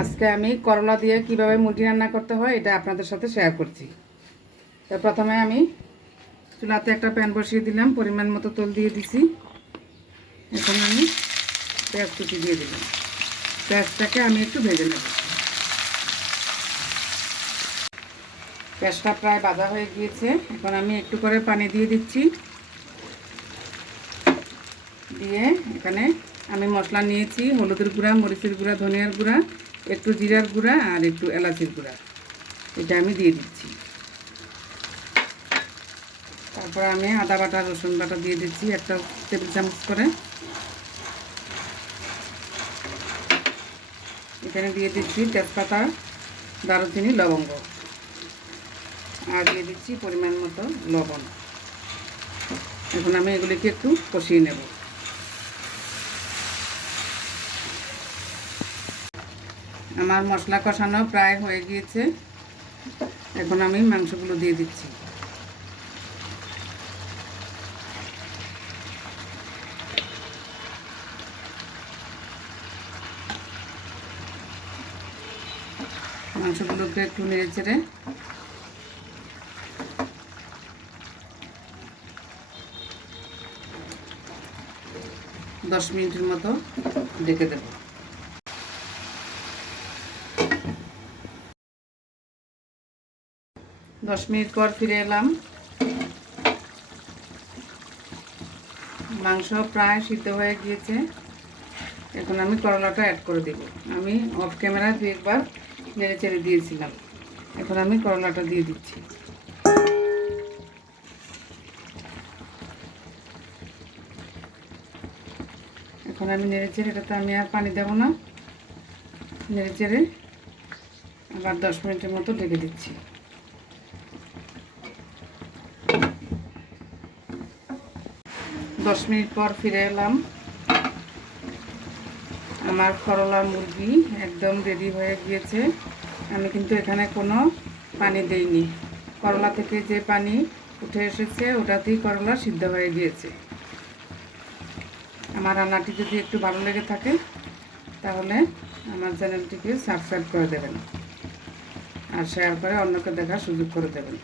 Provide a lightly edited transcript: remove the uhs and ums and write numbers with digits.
আজকে আমি করলা দিয়ে কিভাবে মুরগি রান্না করতে হয় এটা আপনাদের সাথে শেয়ার করছি। তো প্রথমে আমি চুলাতে একটা প্যান বসিয়ে দিলাম, পরিমাণ মতো তেল দিয়ে দিছি। এখন আমি পেঁয়াজ কুচি দিয়ে দিলাম। পেঁয়াজটাকে আমি একটু ভেজে নেব। পেঁয়াজটা প্রায় ভাজা হয়ে গিয়েছে। এখন আমি একটু করে পানি দিয়ে দিচ্ছি। দিয়ে এখানে আমি মশলা নিয়েছি হলুদের গুঁড়া, মরিচের গুঁড়া, ধনিয়ার গুঁড়া, একটু জিরার গুঁড়া আর একটু এলাচির গুঁড়া, এটা আমি দিয়ে দিচ্ছি। তারপর আমি আদা বাটা, রসুন বাটা দিয়ে দিচ্ছি 1 টেবিল চামচ করে। এখানে দিয়ে দিচ্ছি তেজপাতা, দারুচিনি, লবঙ্গ, আর দিয়ে দিচ্ছি পরিমাণ মতো লবণ। এখন আমি এগুলিকে একটু কষিয়ে নেব। আমার মশলা কষানো প্রায় হয়ে গিয়েছে। এখন আমি মাংসগুলো দিয়ে দিচ্ছি। মাংসগুলোকে একটু নেড়ে চেড়ে 10 মিনিটের মতো ঢেকে দেব। দশ মিনিট পর ফিরে এলাম। মাংস প্রায় সিদ্ধ হয়ে গিয়েছে। এখন আমি করলাটা অ্যাড করে দেব। আমি অফ ক্যামেরা 2 একবার নেড়ে চেড়ে দিয়েছিলাম। এখন আমি করলাটা দিয়ে দিচ্ছি। এখন আমি নেড়ে চেড়ে, এটাতে আমি আর পানি দেব না, নেড়ে চেড়ে আবার 10 মিনিটের মতো ঢেকে দিচ্ছি। দশ মিনিট পর ফিরে এলাম। আমার করলা মুরগি একদম রেডি হয়ে গিয়েছে। আমি কিন্তু এখানে কোনো পানি দেইনি। করলা থেকে যে পানি উঠে এসেছে ওটাতেই করলা সিদ্ধ হয়ে গিয়েছে। আমার রান্নাটি যদি একটু ভালো লেগে থাকে তাহলে আমার চ্যানেলটিকে সাবস্ক্রাইব করে দেবেন আর শেয়ার করে অন্যকে দেখার সুযোগ করে দেবেন।